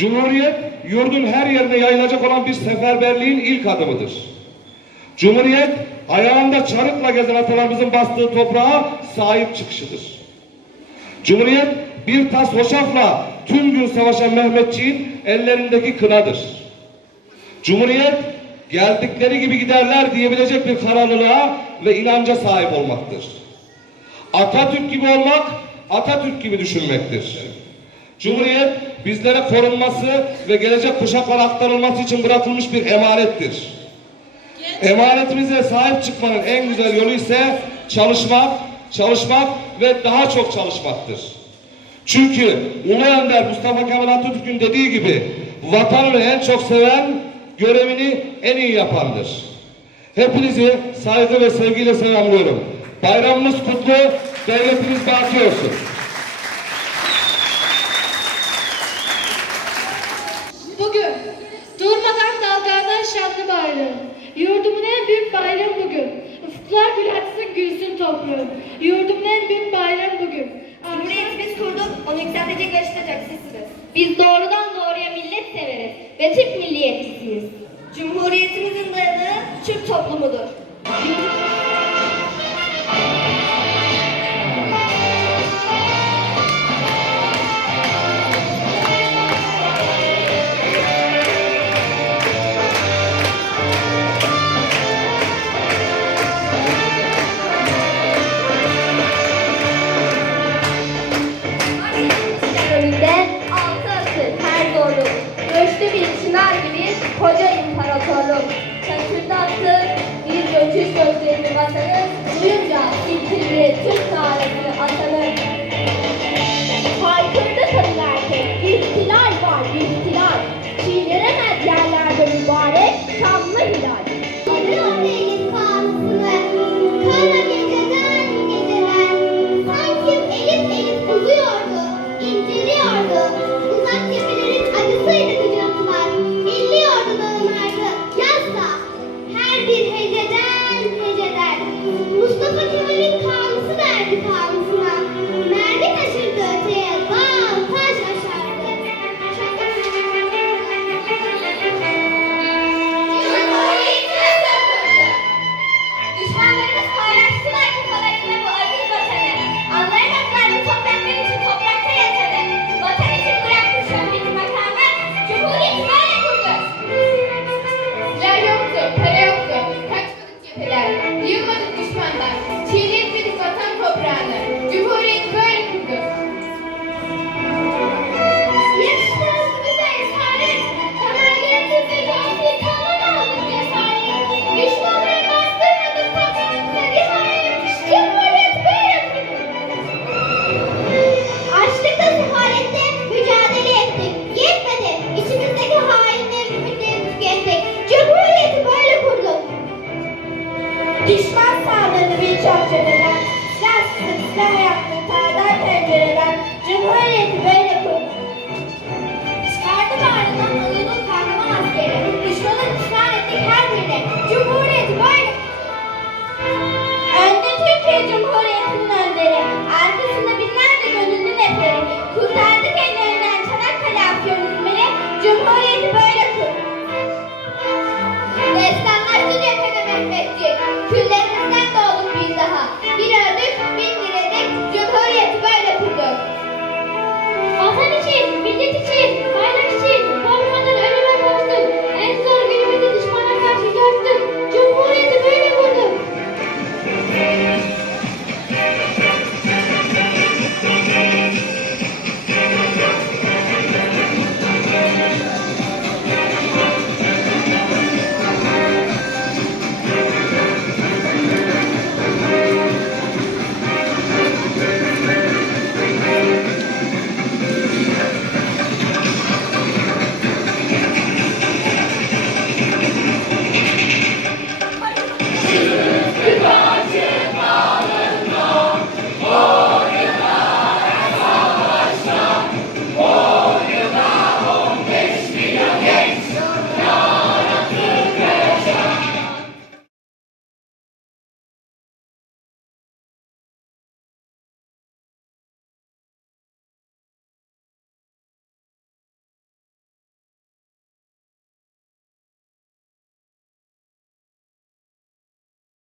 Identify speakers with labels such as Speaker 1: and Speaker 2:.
Speaker 1: Cumhuriyet, yurdun her yerine yayılacak olan bir seferberliğin ilk adımıdır. Cumhuriyet, ayağında çarıkla gezen atalarımızın bastığı toprağa sahip çıkışıdır. Cumhuriyet, bir tas hoşafla tüm gün savaşan Mehmetçiğin ellerindeki kınadır. Cumhuriyet, geldikleri gibi giderler diyebilecek bir kararlılığa ve inanca sahip olmaktır. Atatürk gibi olmak, Atatürk gibi düşünmektir. Cumhuriyet bizlere korunması ve gelecek kuşaklara aktarılması için bırakılmış bir emanettir. Emanetimize sahip çıkmanın en güzel yolu ise çalışmak, çalışmak ve daha çok çalışmaktır. Çünkü Ulu Önder Mustafa Kemal Atatürk'ün dediği gibi vatanını en çok seven görevini en iyi yapandır. Hepinizi saygı ve sevgiyle selamlıyorum. Bayramınız kutlu, devletiniz baki olsun.
Speaker 2: Bugün durmadan dalgalan şanlı bayrağı. Yurdumun en büyük bayramı bugün. Ufuklar gül açsın gülsün toprağım. Yurdumun en büyük bayramı bugün.
Speaker 3: Cumhuriyeti biz kurduk, onu yükseltecek ve yaşatacak sizsiniz.
Speaker 4: Biz doğrudan doğruya millet severiz ve Türk milliyetçisiyiz.
Speaker 3: Cumhuriyetimizin dayadığı Türk toplumudur.
Speaker 4: Önünde Duyunca silkildi Türk tanrısı